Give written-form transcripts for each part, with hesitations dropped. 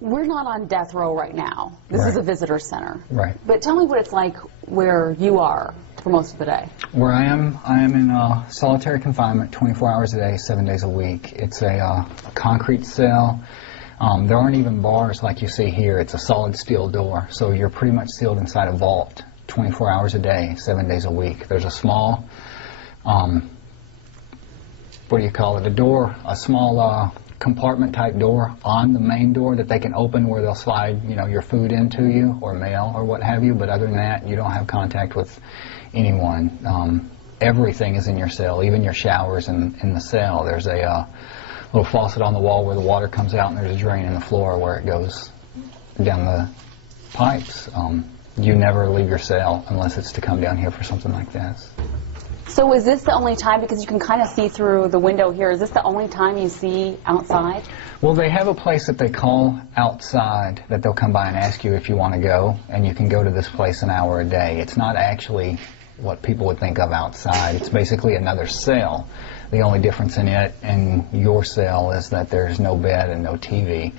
we're not on death row right now. This is a visitor center. Right. But tell me what it's like where you are for most of the day. Where I am in solitary confinement, 24 hours a day, 7 days a week. It's a concrete cell. There aren't even bars like you see here. It's a solid steel door, so you're pretty much sealed inside a vault, 24 hours a day, 7 days a week. There's a small, what do you call it, a small compartment type door on the main door that they can open where they'll slide, you know, your food into you or mail or what have you, but other than that, you don't have contact with anyone. Everything is in your cell, even your showers in the cell. There's a little faucet on the wall where the water comes out, and there's a drain in the floor where it goes down the pipes. You never leave your cell unless it's to come down here for something like this. So is this the only time, because you can kind of see through the window here, is this the only time you see outside? Well, they have a place that they call outside that they'll come by and ask you if you want to go, and you can go to this place an hour a day. It's not actually what people would think of outside. It's basically another cell. The only difference in it and your cell is that there's no bed and no TV.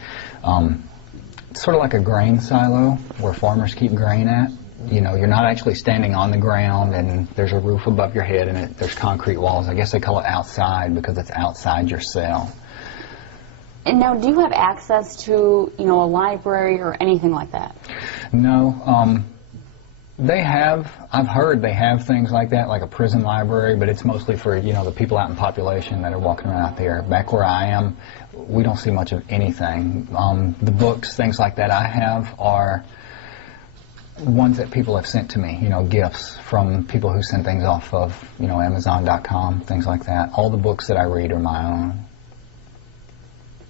It's sort of like a grain silo where farmers keep grain at. You know, you're not actually standing on the ground, and there's a roof above your head, and there's concrete walls. I guess they call it outside because it's outside your cell. And now, do you have access to, you know, a library or anything like that? No. They have, I've heard they have things like that, like a prison library, but it's mostly for, you know, the people out in population that are walking around out there. Back where I am, we don't see much of anything. The books, things like that I have are ones that people have sent to me, you know, gifts from people who send things off of, you know, Amazon.com, things like that. All the books that I read are my own.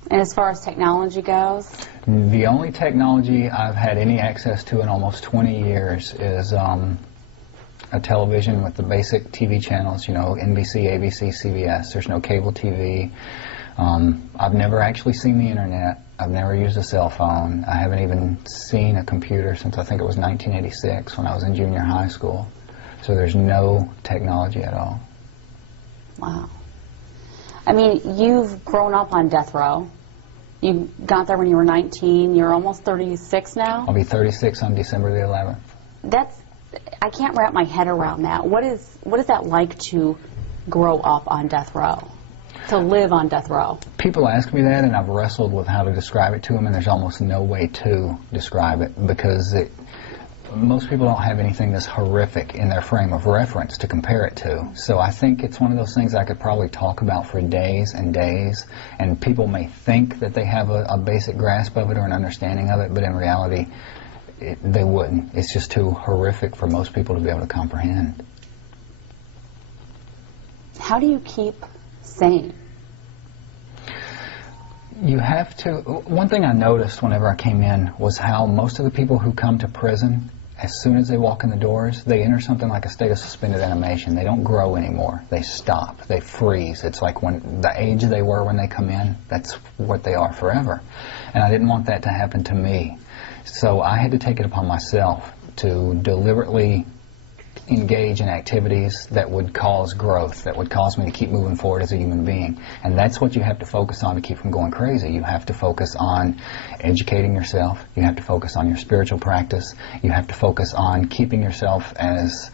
And as far as technology goes? The only technology I've had any access to in almost 20 years is a television with the basic TV channels, you know, NBC, ABC, CBS. There's no cable TV. I've never actually seen the internet. I've never used a cell phone. I haven't even seen a computer since I think it was 1986 when I was in junior high school. So there's no technology at all. Wow. I mean, you've grown up on death row. You got there when you were 19. You're almost 36 now? I'll be 36 on December the 11th. I can't wrap my head around that. What is that like to grow up on death row? To live on death row? People ask me that, and I've wrestled with how to describe it to them, and there's almost no way to describe it because most people don't have anything this horrific in their frame of reference to compare it to. So I think it's one of those things I could probably talk about for days and days, and people may think that they have a basic grasp of it or an understanding of it, but in reality, they wouldn't. It's just too horrific for most people to be able to comprehend. How do you keep sane? You have to. One thing I noticed whenever I came in was how most of the people who come to prison, as soon as they walk in the doors, they enter something like a state of suspended animation. They don't grow anymore. They stop. They freeze. It's like when the age they were when they come in, that's what they are forever. And I didn't want that to happen to me. So I had to take it upon myself to deliberately engage in activities that would cause growth, that would cause me to keep moving forward as a human being. And that's what you have to focus on to keep from going crazy. You have to focus on educating yourself. You have to focus on your spiritual practice. You have to focus on keeping yourself as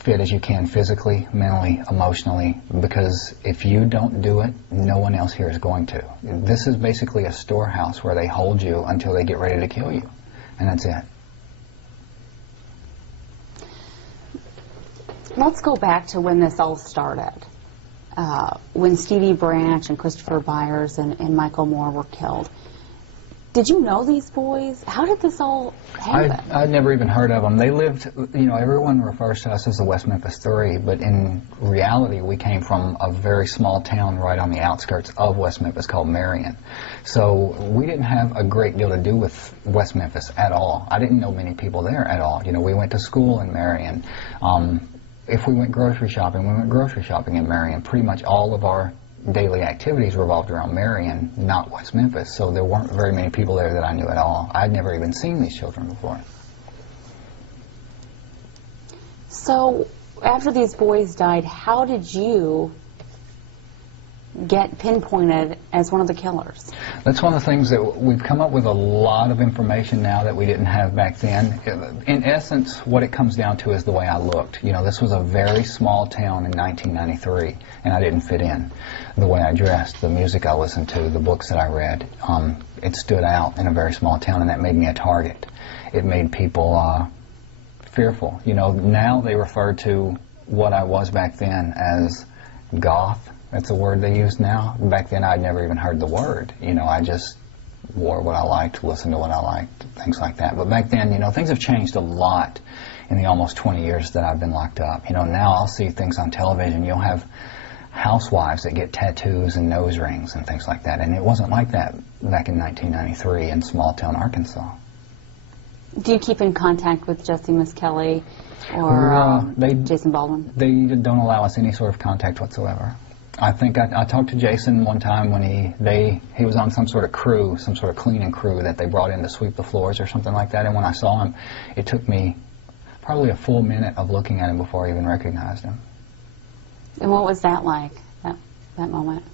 fit as you can physically, mentally, emotionally, because if you don't do it, no one else here is going to. This is basically a storehouse where they hold you until they get ready to kill you. And that's it. Let's go back to when this all started. When Stevie Branch and Christopher Byers and Michael Moore were killed. Did you know these boys? How did this all happen? I'd never even heard of them. They lived, you know, everyone refers to us as the West Memphis Three, but in reality we came from a very small town right on the outskirts of West Memphis called Marion. So we didn't have a great deal to do with West Memphis at all. I didn't know many people there at all. You know, we went to school in Marion. If we went grocery shopping, we went grocery shopping in Marion. Pretty much all of our daily activities revolved around Marion, not West Memphis. So there weren't very many people there that I knew at all. I'd never even seen these children before. So after these boys died, how did you get pinpointed as one of the killers? That's one of the things that we've come up with a lot of information now that we didn't have back then. In essence, what it comes down to is the way I looked. You know, this was a very small town in 1993, and I didn't fit in. The way I dressed, the music I listened to, the books that I read, it stood out in a very small town, and that made me a target. It made people fearful. You know, now they refer to what I was back then as goth. That's a word they use now. Back then I'd never even heard the word. You know, I just wore what I liked, listened to what I liked, things like that. But back then, you know, things have changed a lot in the almost 20 years that I've been locked up. You know, now I'll see things on television. You'll have housewives that get tattoos and nose rings and things like that. And it wasn't like that back in 1993 in small town Arkansas. Do you keep in contact with Jesse Misskelley or Jason Baldwin? They don't allow us any sort of contact whatsoever. I think I talked to Jason one time when he was on some sort of crew, some sort of cleaning crew that they brought in to sweep the floors or something like that. And when I saw him, it took me probably a full minute of looking at him before I even recognized him. And what was that like, that moment?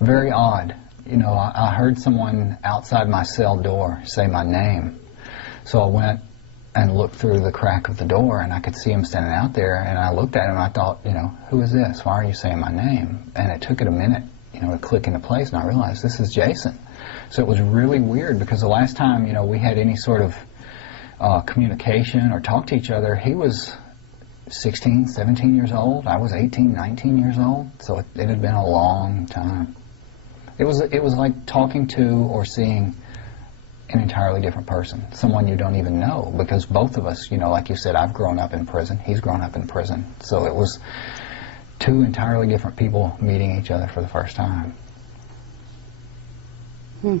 Very odd. You know, I heard someone outside my cell door say my name. So I went and looked through the crack of the door, and I could see him standing out there, and I looked at him, and I thought, you know, who is this? Why are you saying my name? And it took it a minute, you know, to click into place, and I realized this is Jason. So it was really weird, because the last time, you know, we had any sort of communication or talked to each other, he was 16, 17 years old. I was 18, 19 years old. So it had been a long time. It was like talking to or seeing an entirely different person, someone you don't even know, because both of us, you know, like you said, I've grown up in prison, he's grown up in prison, so it was two entirely different people meeting each other for the first time. Do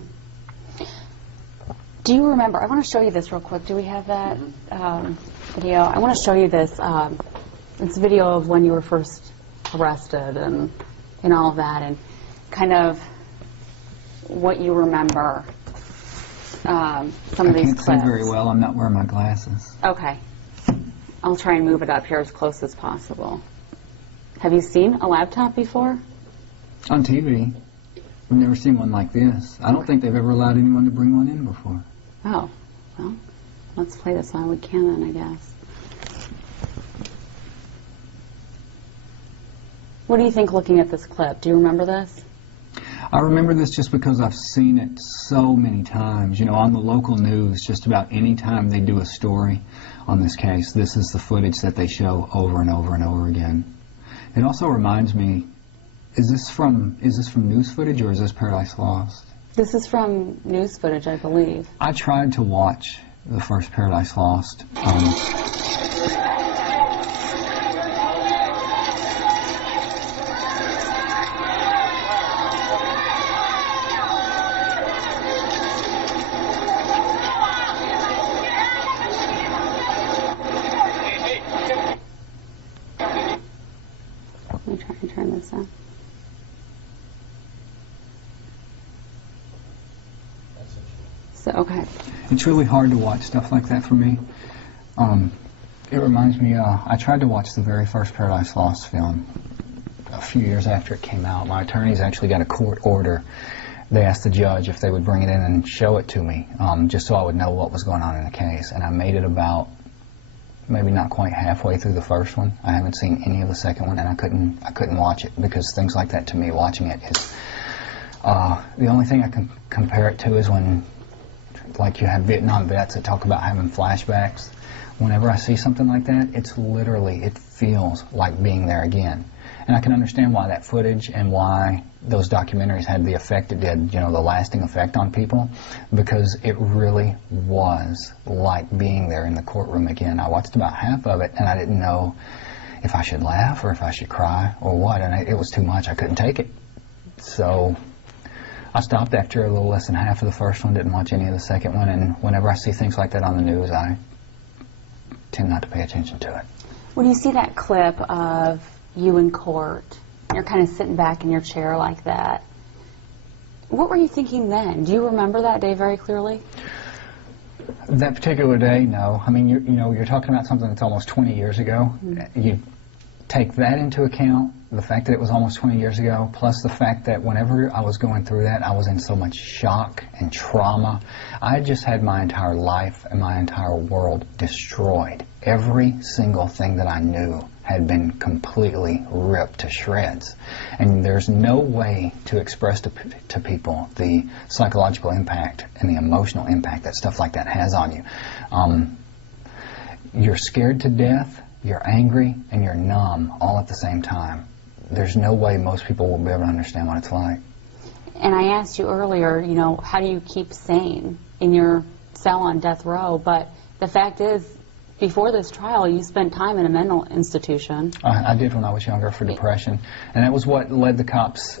you remember, I want to show you this real quick, do we have that video? I want to show you this, it's a video of when you were first arrested and all of that, and kind of what you remember. Some of these clips. I can't see very well. I'm not wearing my glasses. Okay. I'll try and move it up here as close as possible. Have you seen a laptop before? On TV. I've never seen one like this. I don't think they've ever allowed anyone to bring one in before. Oh. Well, let's play this while we can then, I guess. What do you think looking at this clip? Do you remember this? I remember this just because I've seen it so many times. You know, on the local news, just about any time they do a story on this case, this is the footage that they show over and over and over again. It also reminds me, is this from news footage or is this Paradise Lost? This is from news footage, I believe. I tried to watch the first Paradise Lost. Let me try and turn this on. So, okay. It's really hard to watch stuff like that for me. It reminds me, I tried to watch the very first Paradise Lost film a few years after it came out. My attorneys actually got a court order. They asked the judge if they would bring it in and show it to me, just so I would know what was going on in the case. And I made it about maybe not quite halfway through the first one. I haven't seen any of the second one, and I couldn't watch it, because things like that, to me, watching it is the only thing I can compare it to is when, like, you have Vietnam vets that talk about having flashbacks. Whenever I see something like that, it's literally, it feels like being there again. And I can understand why that footage and why those documentaries had the effect it did, you know, the lasting effect on people, because it really was like being there in the courtroom again. I watched about half of it, and I didn't know if I should laugh or if I should cry or what, and it was too much. I couldn't take it. So I stopped after a little less than half of the first one, didn't watch any of the second one, and whenever I see things like that on the news, I tend not to pay attention to it. When you see that clip of you in court, you're kind of sitting back in your chair like that, what were you thinking then? Do you remember that day very clearly? That particular day, no. I mean, you're talking about something that's almost 20 years ago. Mm-hmm. You take that into account, the fact that it was almost 20 years ago, plus the fact that whenever I was going through that, I was in so much shock and trauma. I had just had my entire life and my entire world destroyed. Every single thing that I knew had been completely ripped to shreds. And there's no way to express to people the psychological impact and the emotional impact that stuff like that has on you. You're scared to death, you're angry, and you're numb all at the same time. There's no way most people will be able to understand what it's like. And I asked you earlier, you know, how do you keep sane in your cell on death row? But the fact is, before this trial, you spent time in a mental institution. I did when I was younger for depression. And that was what led the cops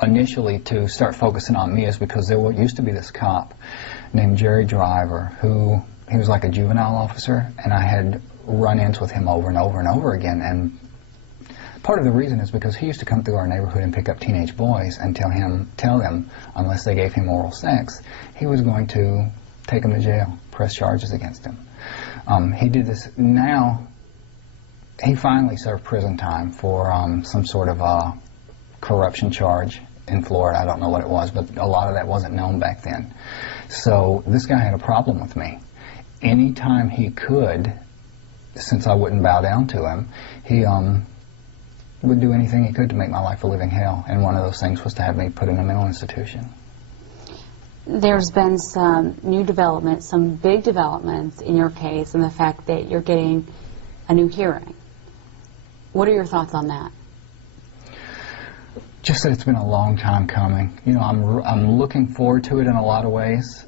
initially to start focusing on me, is because there used to be this cop named Jerry Driver who, he was like a juvenile officer, and I had run-ins with him over and over and over again. And part of the reason is because he used to come through our neighborhood and pick up teenage boys and tell them, unless they gave him oral sex, he was going to take them to jail, press charges against him. He did this. Now, he finally served prison time for some sort of corruption charge in Florida. I don't know what it was, but a lot of that wasn't known back then. So this guy had a problem with me. Anytime he could, since I wouldn't bow down to him, he would do anything he could to make my life a living hell. And one of those things was to have me put in a mental institution. There's been some new developments, some big developments in your case, and the fact that you're getting a new hearing. What are your thoughts on that? Just that it's been a long time coming. You know, I'm looking forward to it in a lot of ways.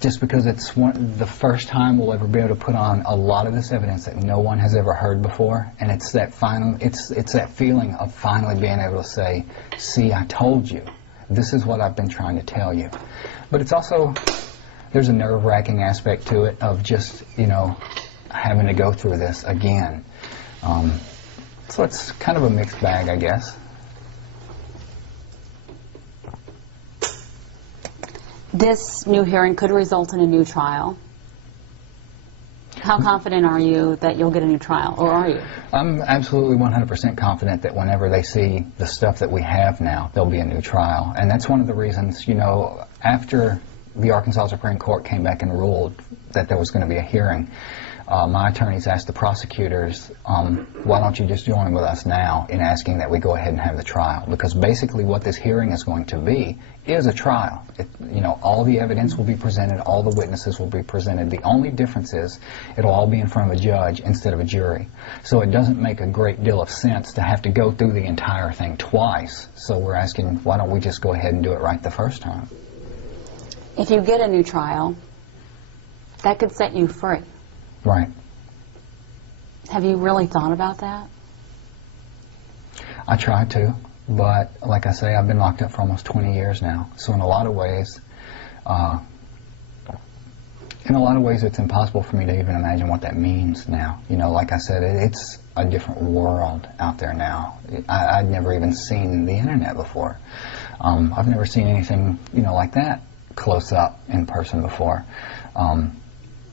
Just because it's the first time we'll ever be able to put on a lot of this evidence that no one has ever heard before, and it's that it's that feeling of finally being able to say, "See, I told you. This is what I've been trying to tell you." But it's also, there's a nerve-wracking aspect to it of just, you know, having to go through this again. So it's kind of a mixed bag, I guess. This new hearing could result in a new trial. How confident are you that you'll get a new trial, or are you? I'm absolutely 100% confident that whenever they see the stuff that we have now, there'll be a new trial. And that's one of the reasons, you know, after the Arkansas Supreme Court came back and ruled that there was going to be a hearing, my attorneys asked the prosecutors, why don't you just join with us now in asking that we go ahead and have the trial? Because basically what this hearing is going to be is a trial. You know, all the evidence will be presented, all the witnesses will be presented. The only difference is it'll all be in front of a judge instead of a jury. So it doesn't make a great deal of sense to have to go through the entire thing twice. So we're asking, why don't we just go ahead and do it right the first time? If you get a new trial, that could set you free. Right. Have you really thought about that? I tried to, but like I say, I've been locked up for almost 20 years now. So in a lot of ways, it's impossible for me to even imagine what that means now. You know, like I said, it's a different world out there now. I'd never even seen the internet before. I've never seen anything, you know, like that close up in person before.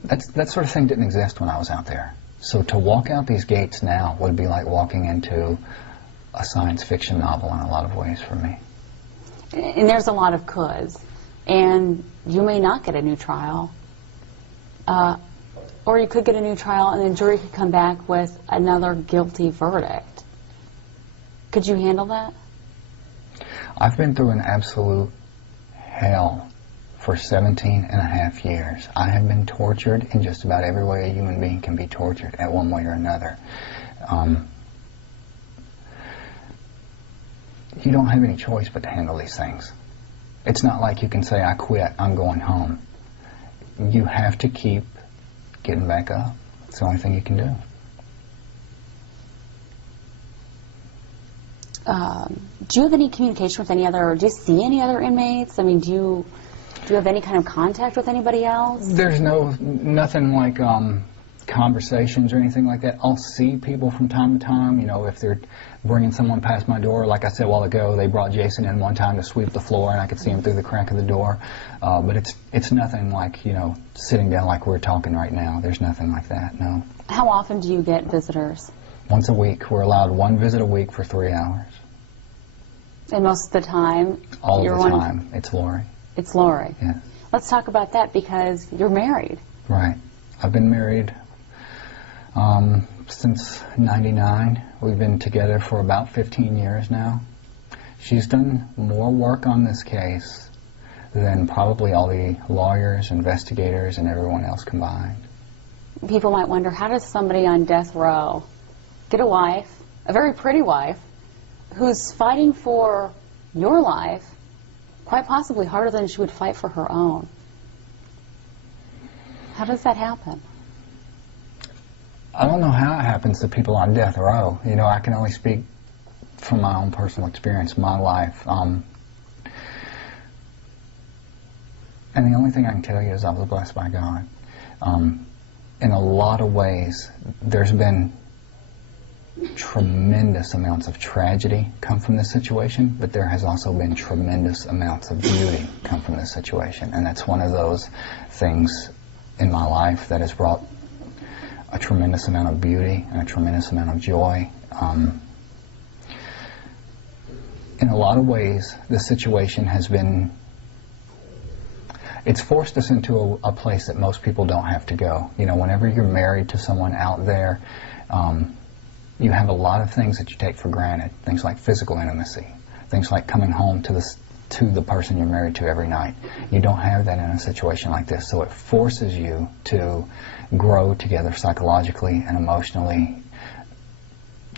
That sort of thing didn't exist when I was out there. So to walk out these gates now would be like walking into a science fiction novel in a lot of ways for me. And there's a lot of coulds. And you may not get a new trial. Or you could get a new trial and the jury could come back with another guilty verdict. Could you handle that? I've been through an absolute hell for 17 and a half years. I have been tortured in just about every way a human being can be tortured at one way or another. You don't have any choice but to handle these things. It's not like you can say, I quit, I'm going home. You have to keep getting back up. It's the only thing you can do. Do you have any communication with any other, do you see any other inmates? I mean, do you have any kind of contact with anybody else? There's nothing like conversations or anything like that. I'll see people from time to time, you know, if they're bringing someone past my door. Like I said a while ago, they brought Jason in one time to sweep the floor, and I could see him through the crack of the door. But it's nothing like, you know, sitting down like we're talking right now. There's nothing like that, no. How often do you get visitors? Once a week. We're allowed one visit a week for 3 hours. And most of the time, All of the time, it's Lori. It's Lori. Yeah. Let's talk about that because you're married. Right. I've been married since '99. We've been together for about 15 years now. She's done more work on this case than probably all the lawyers, investigators, and everyone else combined. People might wonder, how does somebody on death row get a wife, a very pretty wife, who's fighting for your life, quite possibly harder than she would fight for her own? How does that happen? I don't know how it happens to people on death row. You know, I can only speak from my own personal experience, my life. And the only thing I can tell you is I was blessed by God. In a lot of ways, there's been tremendous amounts of tragedy come from this situation, but there has also been tremendous amounts of beauty come from this situation. And that's one of those things in my life that has brought a tremendous amount of beauty and a tremendous amount of joy. In a lot of ways, this situation has been, it's forced us into a place that most people don't have to go. You know, whenever you're married to someone out there, you have a lot of things that you take for granted. Things like physical intimacy, things like coming home to the person you're married to every night. You don't have that in a situation like this, so it forces you to grow together psychologically and emotionally.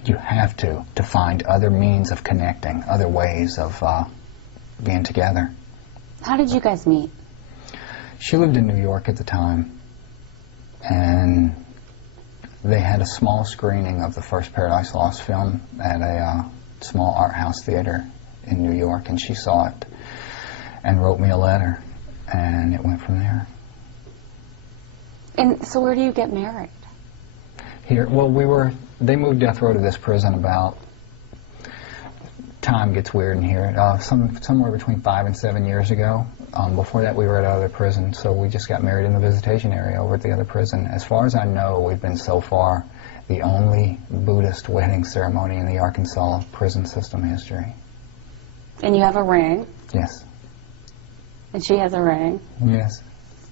You have to find other means of connecting, other ways of being together. How did you guys meet? She lived in New York at the time, and they had a small screening of the first Paradise Lost film at a small art house theater in New York, and she saw it and wrote me a letter, and it went from there. And so where do you get married? Here, well, they moved death row to this prison about, time gets weird in here, somewhere between 5 and 7 years ago. Before that, we were at other prisons, so we just got married in the visitation area over at the other prison. As far as I know, we've been so far the only Buddhist wedding ceremony in the Arkansas prison system history. And you have a ring. Yes. And she has a ring. Yes.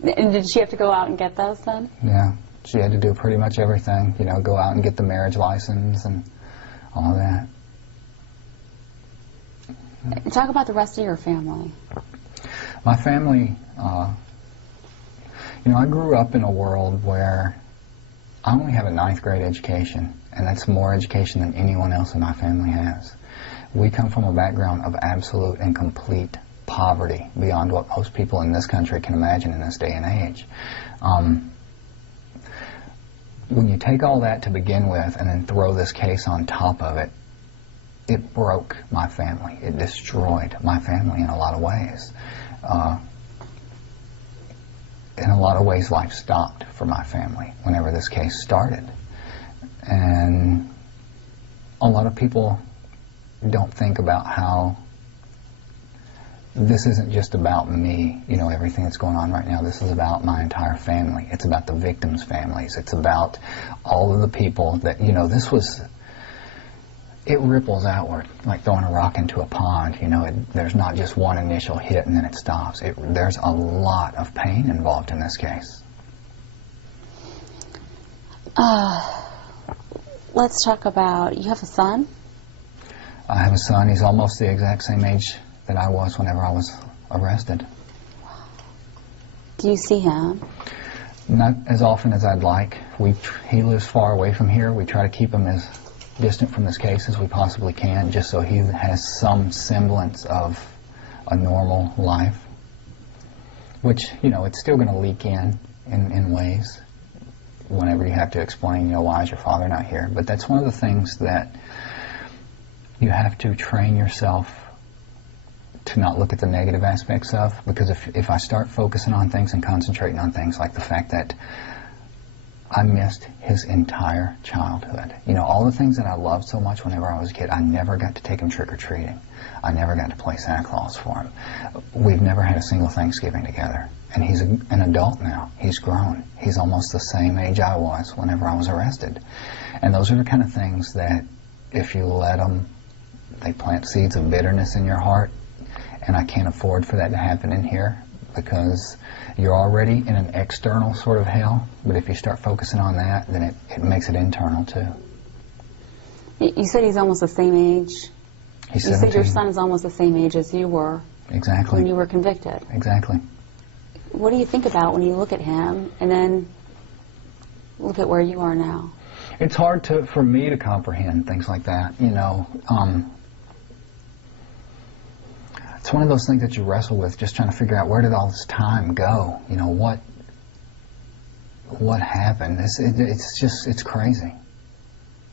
And did she have to go out and get those then? Yeah. She had to do pretty much everything, you know, go out and get the marriage license and all that. Talk about the rest of your family. My family, you know, I grew up in a world where I only have a 9th grade education, and that's more education than anyone else in my family has. We come from a background of absolute and complete poverty beyond what most people in this country can imagine in this day and age. When you take all that to begin with and then throw this case on top of it, it broke my family. It destroyed my family in a lot of ways. In a lot of ways, life stopped for my family whenever this case started. And a lot of people don't think about how this isn't just about me, you know, everything that's going on right now. This is about my entire family. It's about the victims' families. It's about all of the people that, you know, it ripples outward, like throwing a rock into a pond. You know, there's not just one initial hit and then it stops. There's a lot of pain involved in this case. Let's talk about, you have a son? I have a son. He's almost the exact same age that I was whenever I was arrested. Do you see him? Not as often as I'd like. He lives far away from here. We try to keep him as distant from this case as we possibly can, just so he has some semblance of a normal life. Which, you know, it's still going to leak in ways whenever you have to explain, you know, why is your father not here? But that's one of the things that you have to train yourself to not look at the negative aspects of, because if I start focusing on things and concentrating on things like the fact that I missed his entire childhood. You know, all the things that I loved so much whenever I was a kid, I never got to take him trick-or-treating. I never got to play Santa Claus for him. We've never had a single Thanksgiving together. And he's an adult now. He's grown. He's almost the same age I was whenever I was arrested. And those are the kind of things that, if you let them, they plant seeds of bitterness in your heart. And I can't afford for that to happen in here, because you're already in an external sort of hell, but if you start focusing on that, then it makes it internal too. You said he's almost the same age. He's You 17. said your son is almost the same age as you were Exactly. when you were convicted. Exactly. What do you think about when you look at him and then look at where you are now? It's hard for me to comprehend things like that, you know. It's one of those things that you wrestle with, just trying to figure out, where did all this time go? You know, what happened? It's crazy.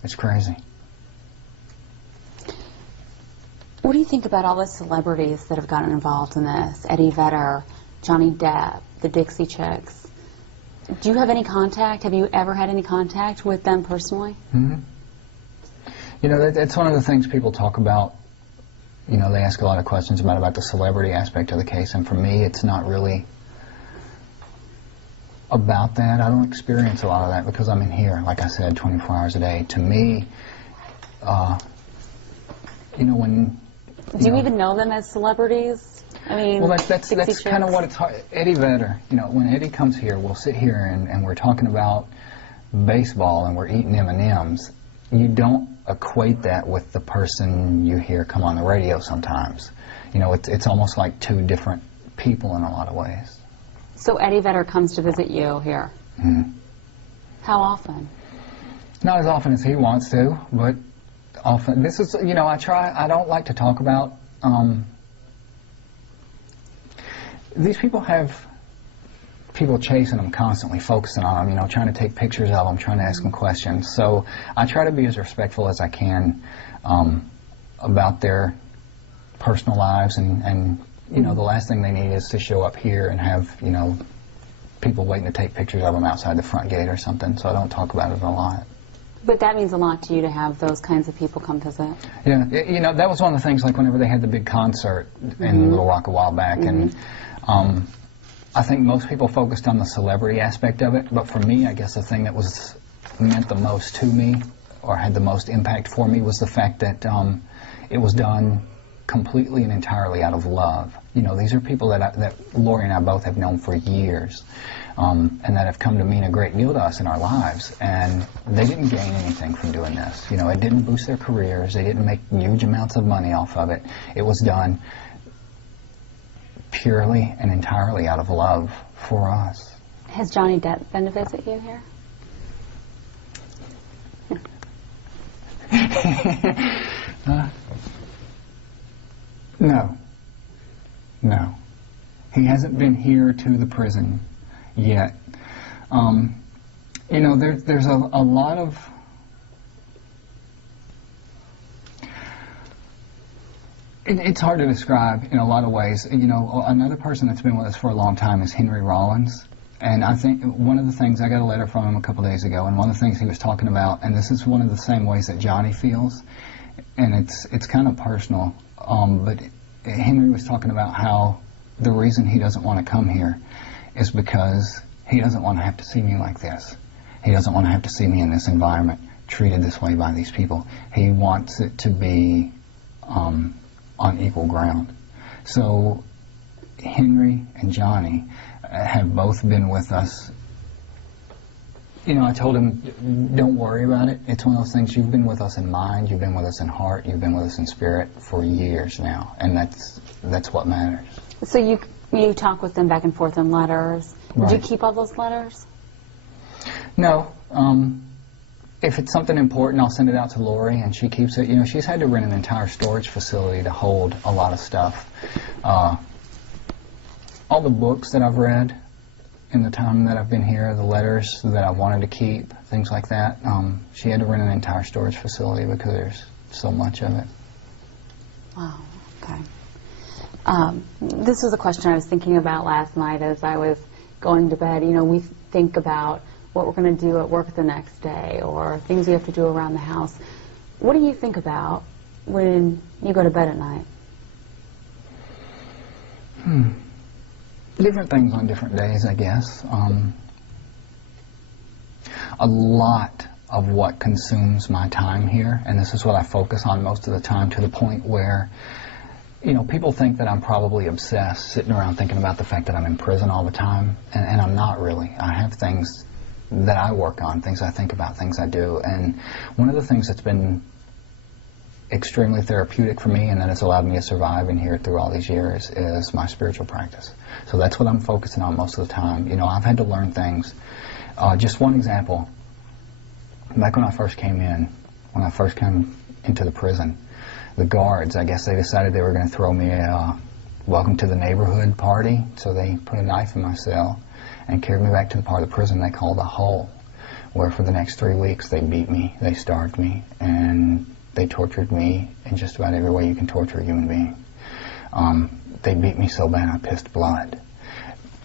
It's crazy. What do you think about all the celebrities that have gotten involved in this? Eddie Vedder, Johnny Depp, the Dixie Chicks. Do you have any contact? Have you ever had any contact with them personally? Mm-hmm. You know, that's one of the things people talk about. You know, they ask a lot of questions about the celebrity aspect of the case, and for me, it's not really about that. I don't experience a lot of that because I'm in here, like I said, 24 hours a day. To me, you know, when... Do you even know them as celebrities? I mean, well, that's kind of what it's hard. Eddie Vedder, you know, when Eddie comes here, we'll sit here and we're talking about baseball and we're eating M&Ms. You don't equate that with the person you hear come on the radio sometimes. You know, it's almost like two different people in a lot of ways. So Eddie Vedder comes to visit you here. Mm-hmm. How often? Not as often as he wants to, but often. This is, you know, I don't like to talk about, these people have people chasing them constantly, focusing on them, you know, trying to take pictures of them, trying to ask them questions. So I try to be as respectful as I can about their personal lives, and you know, the last thing they need is to show up here and have, you know, people waiting to take pictures of them outside the front gate or something. So I don't talk about it a lot. But that means a lot to you to have those kinds of people come visit. Yeah, you know, that was one of the things, like whenever they had the big concert in Little Rock a while back, and I think most people focused on the celebrity aspect of it, but for me, I guess the thing that meant the most to me, or had the most impact for me, was the fact that it was done completely and entirely out of love. You know, these are people that Lori and I both have known for years, and that have come to mean a great deal to us in our lives, and they didn't gain anything from doing this. You know, it didn't boost their careers, they didn't make huge amounts of money off of it. It was done purely and entirely out of love for us. Has Johnny Depp been to visit you here? No. He hasn't been here to the prison yet. You know, there's a lot of... It's hard to describe in a lot of ways. You know, another person that's been with us for a long time is Henry Rollins. And I think one of the things, I got a letter from him a couple days ago, and one of the things he was talking about, and this is one of the same ways that Johnny feels, and it's kind of personal, but Henry was talking about how the reason he doesn't want to come here is because he doesn't want to have to see me like this. He doesn't want to have to see me in this environment, treated this way by these people. He wants it to be on equal ground. So Henry and Johnny have both been with us. You know, I told him, don't worry about it. It's one of those things, you've been with us in mind, you've been with us in heart, you've been with us in spirit for years now, and that's what matters. So you talk with them back and forth in letters. Right. Did you keep all those letters? No. If it's something important, I'll send it out to Lori, and she keeps it. You know, she's had to rent an entire storage facility to hold a lot of stuff. All the books that I've read in the time that I've been here, the letters that I wanted to keep, things like that, she had to rent an entire storage facility because there's so much of it. Wow, okay. This was a question I was thinking about last night as I was going to bed. You know, we think about what we're going to do at work the next day, or things we have to do around the house. What do you think about when you go to bed at night? Different things on different days, I guess. A lot of what consumes my time here, and this is what I focus on most of the time, to the point where, you know, people think that I'm probably obsessed, sitting around thinking about the fact that I'm in prison all the time, and I'm not really. I have things that I work on, things I think about, things I do, and one of the things that's been extremely therapeutic for me, and that has allowed me to survive in here through all these years, is my spiritual practice. So that's what I'm focusing on most of the time. You know, I've had to learn things. Just one example, back when I first came into the prison, the guards, I guess they decided they were going to throw me a welcome to the neighborhood party, so they put a knife in my cell and carried me back to the part of the prison they called the hole, where for the next 3 weeks they beat me, they starved me, and they tortured me in just about every way you can torture a human being. They beat me so bad I pissed blood.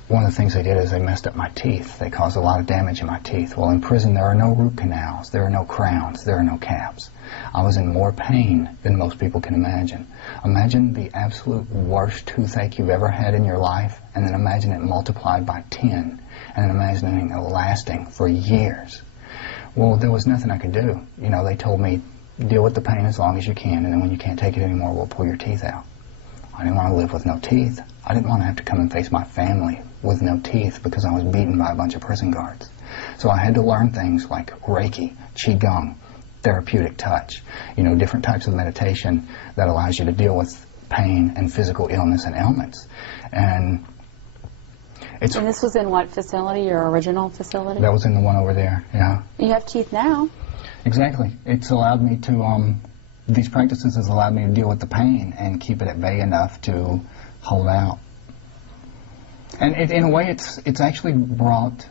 One of the things they did is they messed up my teeth. They caused a lot of damage in my teeth. Well, in prison there are no root canals, there are no crowns, there are no caps. I was in more pain than most people can imagine. Imagine the absolute worst toothache you've ever had in your life, and then imagine it multiplied by 10, and then imagining it lasting for years. Well, there was nothing I could do. You know, they told me, deal with the pain as long as you can, and then when you can't take it anymore, we'll pull your teeth out. I didn't want to live with no teeth. I didn't want to have to come and face my family with no teeth because I was beaten by a bunch of prison guards. So I had to learn things like Reiki, Qigong, therapeutic touch, you know, different types of meditation that allows you to deal with pain and physical illness and ailments. And this was in what facility, your original facility? That was in the one over there, yeah. You have teeth now. Exactly. It's allowed me to, these practices has allowed me to deal with the pain and keep it at bay enough to hold out. And in a way, it's actually brought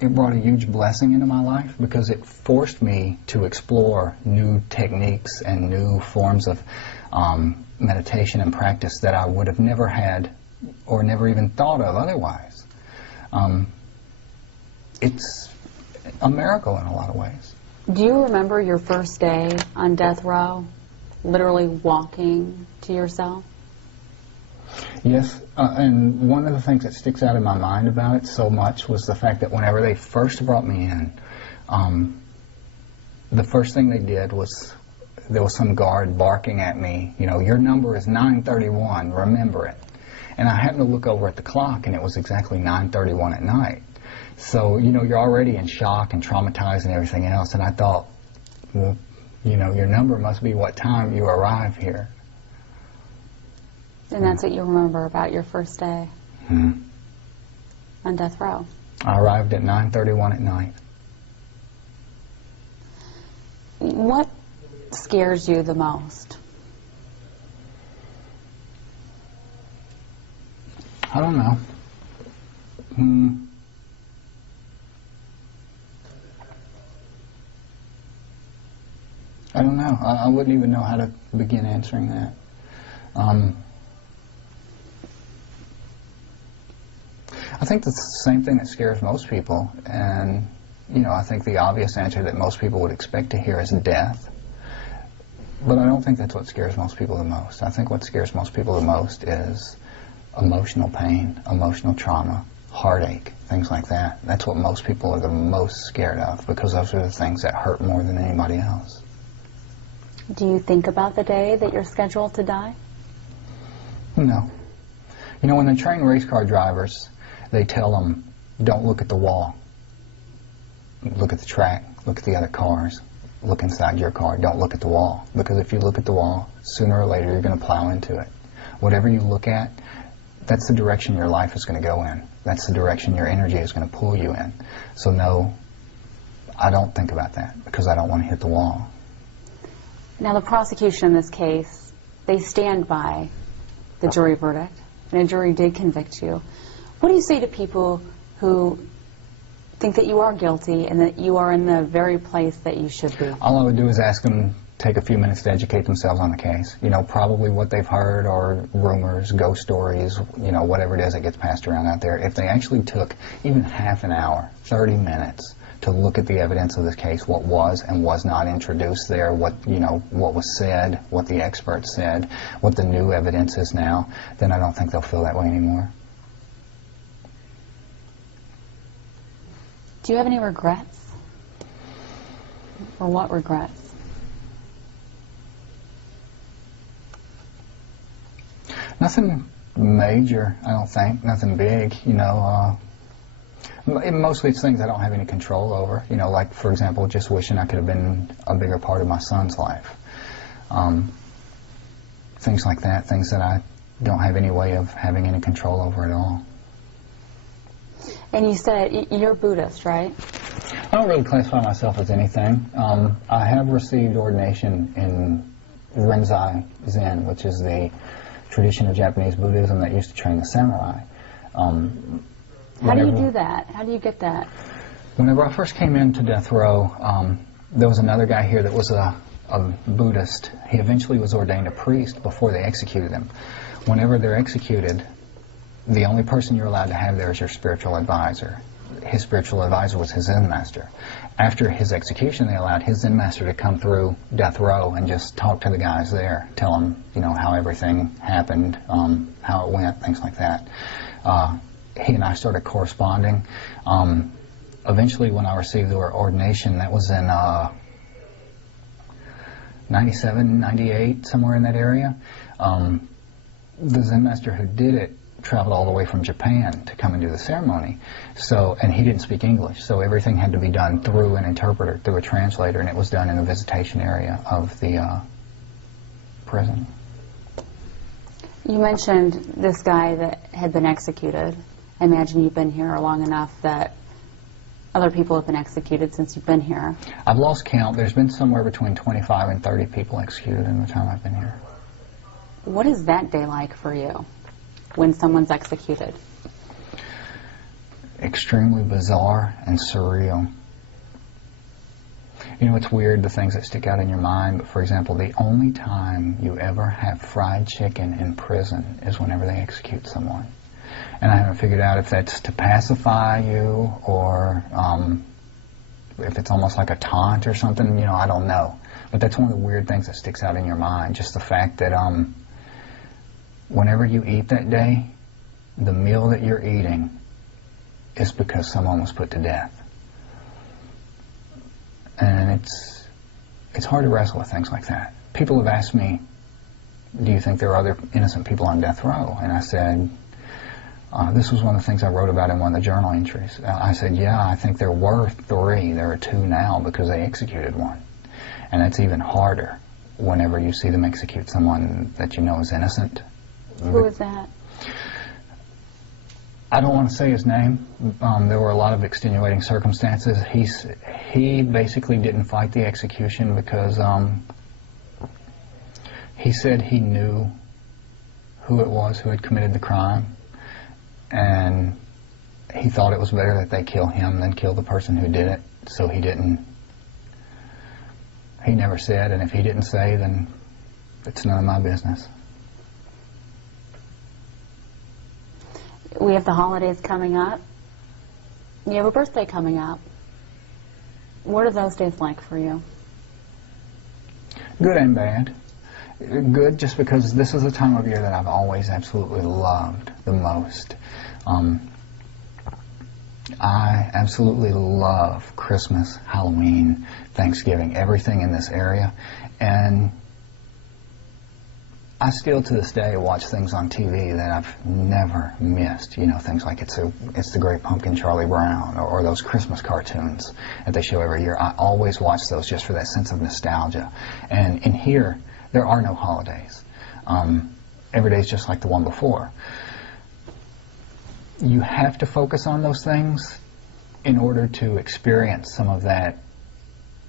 a huge blessing into my life, because it forced me to explore new techniques and new forms of meditation and practice that I would have never had or never even thought of otherwise. It's a miracle in a lot of ways. Do you remember your first day on death row, literally walking to your cell? Yes, and one of the things that sticks out in my mind about it so much was the fact that whenever they first brought me in, the first thing they did was, there was some guard barking at me, you know, your number is 931, remember it. And I happened to look over at the clock, and it was exactly 9:31 at night. So, you know, you're already in shock and traumatized and everything else, and I thought, well, you know, your number must be what time you arrive here. And that's what you remember about your first day on death row. I arrived at 9:31 at night. What scares you the most? I don't know. I don't know. I wouldn't even know how to begin answering that. I think that's the same thing that scares most people, and you know, I think the obvious answer that most people would expect to hear is death. But I don't think that's what scares most people the most. I think what scares most people the most is emotional pain, emotional trauma, heartache, things like that. That's what most people are the most scared of, because those are the things that hurt more than anybody else. Do you think about the day that you're scheduled to die? No. You know, when they train race car drivers, they tell them, don't look at the wall. Look at the track, look at the other cars, look inside your car, don't look at the wall. Because if you look at the wall, sooner or later you're going to plow into it. Whatever you look at, that's the direction your life is going to go in. That's the direction your energy is going to pull you in. So no, I don't think about that, because I don't want to hit the wall. Now the prosecution in this case, they stand by the jury verdict, and a jury did convict you. What do you say to people who think that you are guilty and that you are in the very place that you should be? All I would do is ask them, take a few minutes to educate themselves on the case. You know, probably what they've heard are rumors, ghost stories, you know, whatever it is that gets passed around out there. If they actually took even half an hour, 30 minutes, to look at the evidence of the case, what was and was not introduced there, what what was said, what the experts said, what the new evidence is now, then I don't think they'll feel that way anymore. Do you have any regrets? Or what regrets? Nothing major, I don't think. Nothing big, Mostly it's things I don't have any control over. Like, for example, just wishing I could have been a bigger part of my son's life. Things like that, things that I don't have any way of having any control over at all. And you said you're Buddhist, right? I don't really classify myself as anything. I have received ordination in Rinzai Zen, which is the tradition of Japanese Buddhism that used to train the samurai. How do you do that? How do you get that? Whenever I first came into death row, there was another guy here that was a Buddhist. He eventually was ordained a priest before they executed him. Whenever they're executed, the only person you're allowed to have there is your spiritual advisor. His spiritual advisor was his Zen master. After his execution, they allowed his Zen master to come through death row and just talk to the guys there, tell them, how everything happened, how it went, things like that. He and I started corresponding. Eventually, when I received the ordination, that was in 97, 98, somewhere in that area. The Zen master who did it traveled all the way from Japan to come and do the ceremony. And he didn't speak English, so everything had to be done through an interpreter, through a translator, and it was done in the visitation area of the prison. You mentioned this guy that had been executed. I imagine you've been here long enough that other people have been executed since you've been here. I've lost count. There's been somewhere between 25 and 30 people executed in the time I've been here. What is that day like for you when someone's executed? Extremely bizarre and surreal. It's weird, the things that stick out in your mind, but for example, the only time you ever have fried chicken in prison is whenever they execute someone. And I haven't figured out if that's to pacify you or if it's almost like a taunt or something, I don't know. But that's one of the weird things that sticks out in your mind, just the fact that whenever you eat that day, the meal that you're eating is because someone was put to death. And it's hard to wrestle with things like that. People have asked me, do you think there are other innocent people on death row? And I said, this was one of the things I wrote about in one of the journal entries. I said, yeah, I think there were 3. There are 2 now because they executed one. And that's even harder whenever you see them execute someone that you know is innocent. Who is that? I don't want to say his name. There were a lot of extenuating circumstances. He basically didn't fight the execution because he said he knew who it was who had committed the crime, and he thought it was better that they kill him than kill the person who did it. So he never said, and if he didn't say, then it's none of my business. We have the holidays coming up. You have a birthday coming up. What are those days like for you? Good and bad. Good just because this is a time of year that I've always absolutely loved the most. I absolutely love Christmas, Halloween, Thanksgiving, everything in this area. And I still to this day watch things on TV that I've never missed. Things like It's the Great Pumpkin, Charlie Brown, or those Christmas cartoons that they show every year. I always watch those just for that sense of nostalgia. And in here, there are no holidays. Every day is just like the one before. You have to focus on those things in order to experience some of that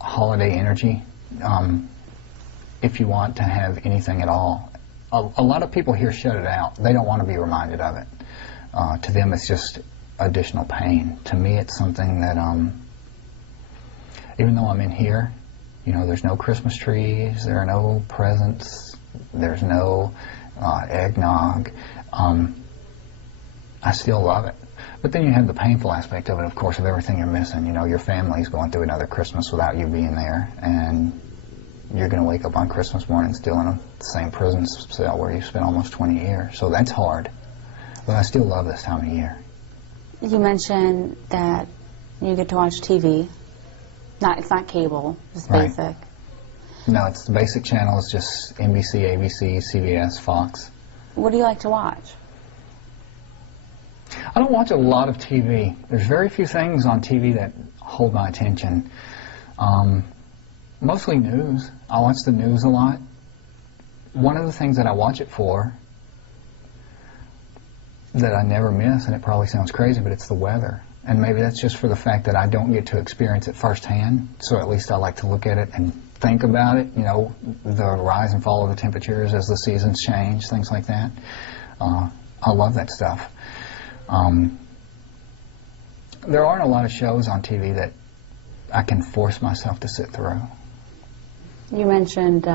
holiday energy, if you want to have anything at all. A lot of people here shut it out. They don't want to be reminded of it. To them, it's just additional pain. To me, it's something that, even though I'm in here, there's no Christmas trees, there are no presents, there's no eggnog. I still love it But then you have the painful aspect of it, of course, of everything you're missing. You know, your family's going through another Christmas without you being there, and you're going to wake up on Christmas morning still in the same prison cell where you spent almost 20 years. So that's hard. But I still love this time of year. You mentioned that you get to watch TV. It's not cable, just basic. No, it's the basic channels, just NBC, ABC, CBS, Fox. What do you like to watch? I don't watch a lot of TV. There's very few things on TV that hold my attention. Mostly news. I watch the news a lot. One of the things that I watch it for that I never miss, and it probably sounds crazy, but it's the weather. And maybe that's just for the fact that I don't get to experience it firsthand, so at least I like to look at it and think about it, you know, the rise and fall of the temperatures as the seasons change, things like that. I love that stuff. There aren't a lot of shows on TV that I can force myself to sit through. You mentioned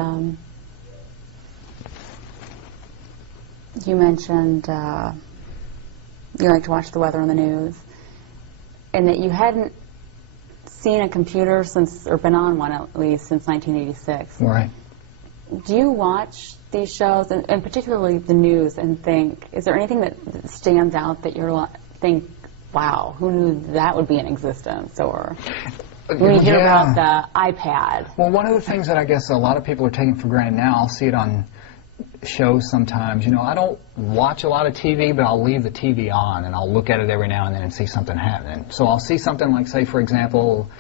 you like to watch the weather on the news, and that you hadn't seen a computer since, or been on one at least, since 1986. Right. Do you watch these shows, and particularly the news, and think, is there anything that stands out that you think, wow, who knew that would be in existence? Or when you hear about the iPad. Well, one of the things that I guess a lot of people are taking for granted now, I'll see it on shows sometimes. You know, I don't watch a lot of TV, but I'll leave the TV on, and I'll look at it every now and then and see something happening. So I'll see something like, say, for example,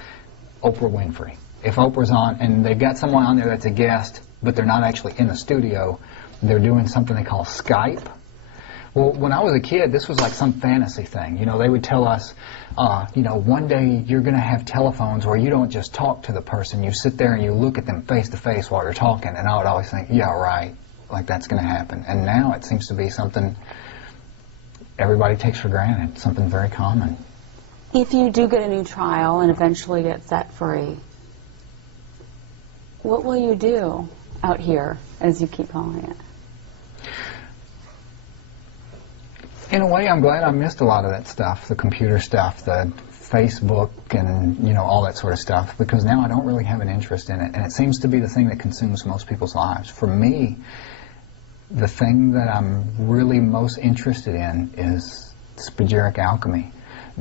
Oprah Winfrey. If Oprah's on, and they've got someone on there that's a guest, but they're not actually in the studio, they're doing something they call Skype. Well, when I was a kid, this was like some fantasy thing. You know, they would tell us, you know, one day you're going to have telephones where you don't just talk to the person, you sit there and you look at them face to face while you're talking. And I would always think, yeah, right, like that's going to happen. And now it seems to be something everybody takes for granted, something very common. If you do get a new trial and eventually get set free, what will you do out here, as you keep calling it? In a way, I'm glad I missed a lot of that stuff, the computer stuff, the Facebook, and, you know, all that sort of stuff, because now I don't really have an interest in it, and it seems to be the thing that consumes most people's lives. For me, the thing that I'm really most interested in is spagyric alchemy,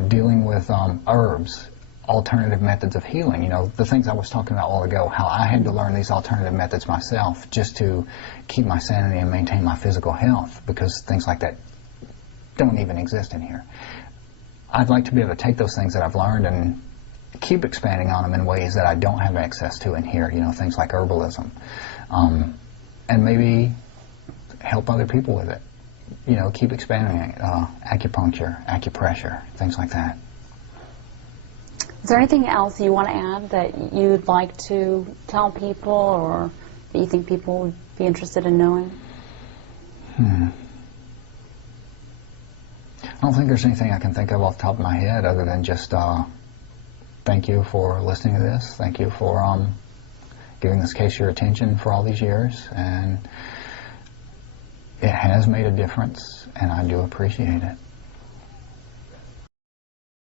dealing with herbs, alternative methods of healing. You know, the things I was talking about a while ago, how I had to learn these alternative methods myself just to keep my sanity and maintain my physical health, because things like that don't even exist in here. I'd like to be able to take those things that I've learned and keep expanding on them in ways that I don't have access to in here, you know, things like herbalism, and maybe help other people with it, you know, keep expanding it, acupuncture, acupressure, things like that. Is there anything else you want to add that you'd like to tell people, or that you think people would be interested in knowing? I don't think there's anything I can think of off the top of my head other than just thank you for listening to this. Thank you for giving this case your attention for all these years. And it has made a difference, and I do appreciate it.